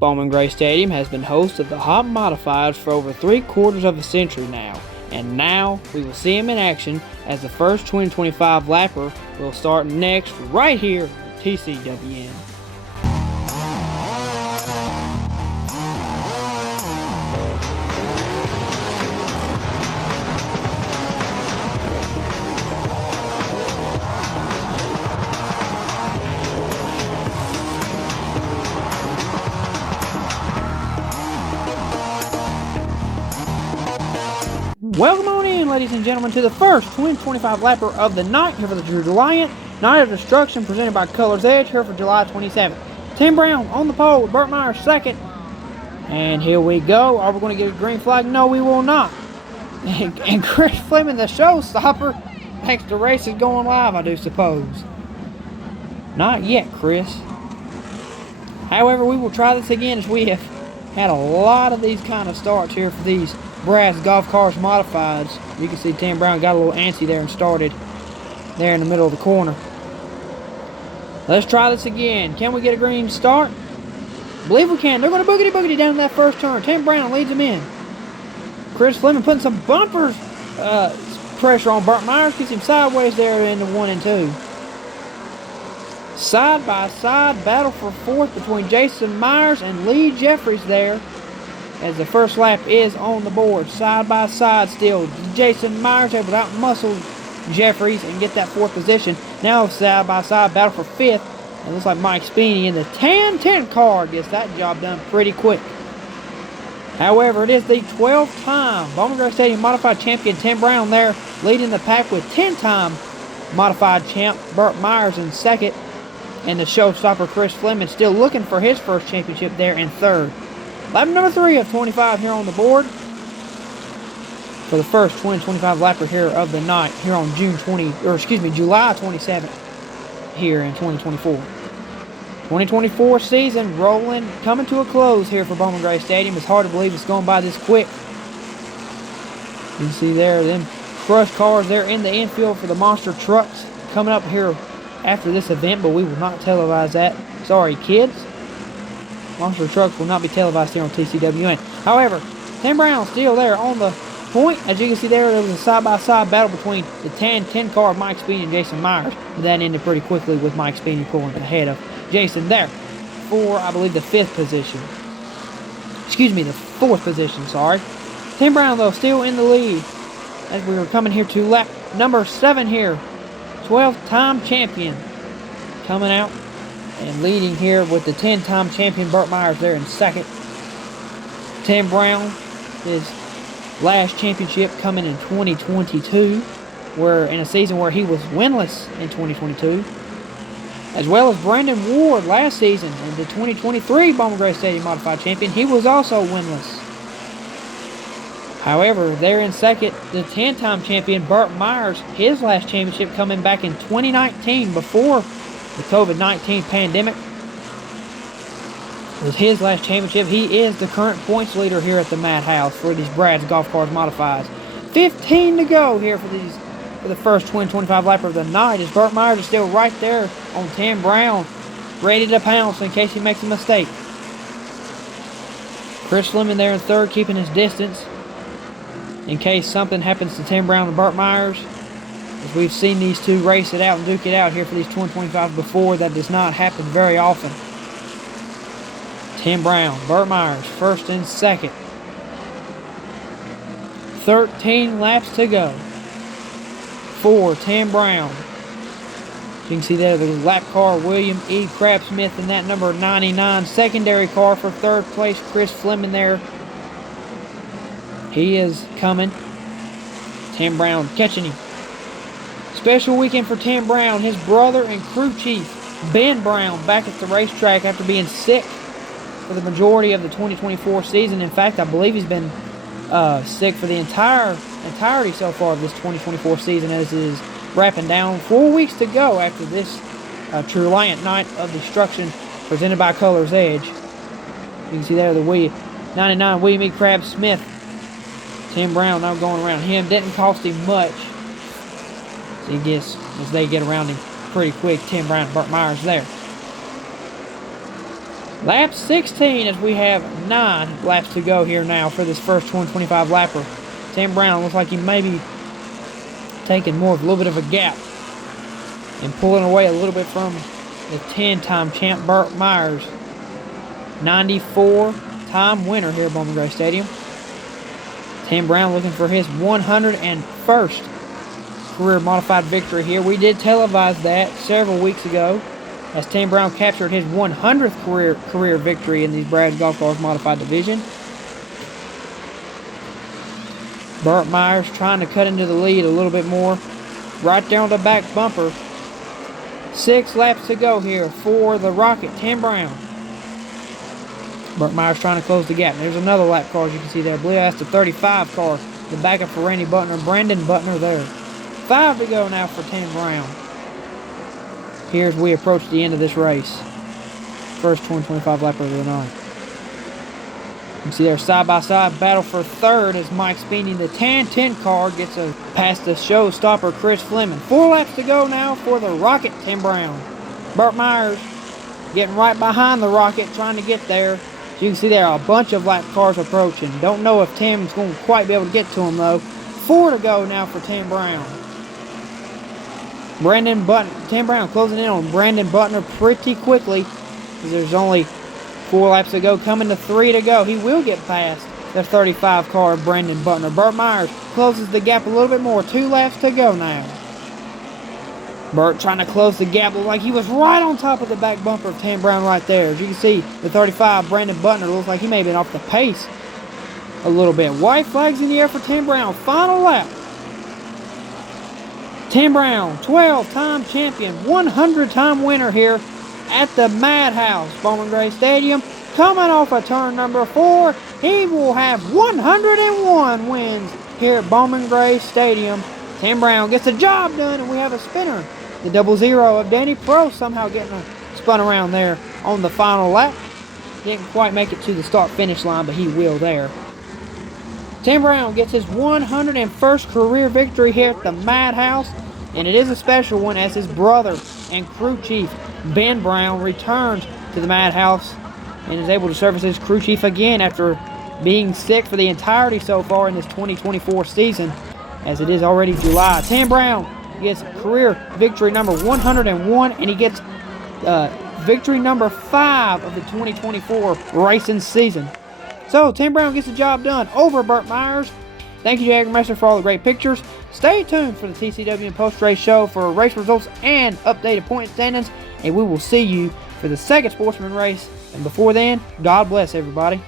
Bowman Gray Stadium has been host of the Hot Modifieds for over 3/4 of a century now, and now we will see him in action as the first 2025 lapper will start next right here on TCWN. Welcome on in, ladies and gentlemen, to the first 2025 lapper of the night here for the July Night of Destruction presented by Colors Edge here for July 27th. Tim Brown on the pole, Burt Myers second. And here we go. Are we going to get a green flag? No, we will not. And Chris Fleming, the showstopper, thinks the race is going live, I do suppose. Not yet, Chris. However, we will try this again as we have had a lot of these kind of starts here for these brass golf cars modifieds. You can see Tim Brown got a little antsy there and started there in the middle of the corner. Let's try this again. Can we get a green start? I believe we can. They're going to boogity down that first turn. Tim Brown leads them in. Chris Fleming putting some bumpers pressure on Burt Myers. Gets him sideways there into 1 and 2. Side by side battle for fourth between Jason Myers and Lee Jeffries there, as the first lap is on the board. Side by side still. Jason Myers able to out-muscle Jeffries and get that fourth position. Now side by side battle for fifth. It looks like Mike Speeney in the tan 10 car gets that job done pretty quick. However, it is the 12th time Bowman Gray Stadium Modified Champion Tim Brown there leading the pack with 10-time Modified Champ Burt Myers in second. And the showstopper Chris Fleming still looking for his first championship there in third. Lap number 3 of 25 here on the board for the first 2025 lapper here of the night here on July 27th here in 2024. 2024 season rolling, coming to a close here for Bowman Gray Stadium. It's hard to believe it's going by this quick. You can see there them crush cars there in the infield for the monster trucks coming up here after this event, but we will not televise that. Sorry, kids. Monster trucks will not be televised here on TCWN. However, Tim Brown still there on the point. As you can see there was a side-by-side battle between the tan 10 car Mike Speeney and Jason Myers. But that ended pretty quickly with Mike Speeney pulling ahead of Jason there for, I believe, the 5th position. Excuse me, the 4th position, sorry. Tim Brown, though, still in the lead as we were coming here to lap number 7 here. 12th-time champion coming out and leading here with the 10-time champion Burt Myers there in second. Tim Brown, his last championship coming in 2022, where in a season where he was winless in 2022, as well as Brandon Ward last season in the 2023 Bowman Gray Stadium Modified Champion. He was also winless. However, there in second, the 10-time champion Burt Myers, his last championship coming back in 2019 before the COVID-19 pandemic was his last championship. He is the current points leader here at the Madhouse for these Brad's Golf Cars Modifieds. 15 to go here for the first 2025 lapper of the night, as Burt Myers is still right there on Tim Brown, ready to pounce in case he makes a mistake. Chris Fleming there in third, keeping his distance in case something happens to Tim Brown and Burt Myers. As we've seen these two race it out and duke it out here for these 2025 before, that does not happen very often. Tim Brown, Burt Myers, first and second. 13 laps to go for Tim Brown. You can see there the lap car, William E. Crabsmith in that number 99. Secondary car for third place, Chris Fleming there. He is coming. Tim Brown catching him. Special weekend for Tim Brown. His brother and crew chief, Ben Brown, back at the racetrack after being sick for the majority of the 2024 season. In fact, I believe he's been sick for the entirety so far of this 2024 season, as it is wrapping down. 4 weeks to go after this Reliant Night of Destruction presented by Colors Edge. You can see there the 99 William E. Crabsmith. Tim Brown now going around him. Didn't cost him much. So he gets, as they get around him pretty quick, Tim Brown and Burt Myers there. Lap 16 as we have 9 laps to go here now for this first 125 lapper. Tim Brown looks like he may be taking a little bit of a gap and pulling away a little bit from the 10-time champ Burt Myers. 94-time winner here at Bowman Gray Stadium. Tim Brown looking for his 101st career modified victory here. We did televise that several weeks ago as Tim Brown captured his 100th career victory in the Brad Golf Cars Modified Division. Burt Myers trying to cut into the lead a little bit more. Right there on the back bumper. 6 laps to go here for the Rocket, Tim Brown. Burt Myers trying to close the gap. There's another lap car, as you can see there. I believe that's the 35 car. The backup for Randy Butner, Brandon Butner there. 5 to go now for Tim Brown. Here as we approach the end of this race. First 125 lapper of the night. You can see there side-by-side battle for third as Mike Speedy, the tan 10 car, gets past the showstopper Chris Fleming. 4 laps to go now for the Rocket, Tim Brown. Burt Myers getting right behind the Rocket, trying to get there. As you can see there, a bunch of lap cars approaching. Don't know if Tim's going to quite be able to get to him, though. 4 to go now for Tim Brown. Tim Brown closing in on Brandon Butner pretty quickly. There's only 4 laps to go, coming to 3 to go. He will get past the 35 car of Brandon Butner. Burt Myers closes the gap a little bit more. 2 laps to go now. Burt trying to close the gap. Looked like he was right on top of the back bumper of Tim Brown right there. As you can see, the 35, Brandon Butner, looks like he may have been off the pace a little bit. White flags in the air for Tim Brown. Final lap. Tim Brown, 12-time champion, 100-time winner here at the Madhouse, Bowman Gray Stadium. Coming off of turn number 4, he will have 101 wins here at Bowman Gray Stadium. Tim Brown gets the job done, and we have a spinner. The 00 of Danny Pro somehow getting spun around there on the final lap. Didn't quite make it to the start-finish line, but he will there. Tim Brown gets his 101st career victory here at the Madhouse, and it is a special one as his brother and crew chief Ben Brown returns to the Madhouse and is able to serve as his crew chief again after being sick for the entirety so far in this 2024 season, as it is already July. Tim Brown gets career victory number 101, and he gets victory number 5 of the 2024 racing season. So Tim Brown gets the job done over Burt Myers. Thank you, Jägermeister, for all the great pictures. Stay tuned for the TCW and post-race show for race results and updated point standings, and we will see you for the second Sportsman race. And before then, God bless everybody.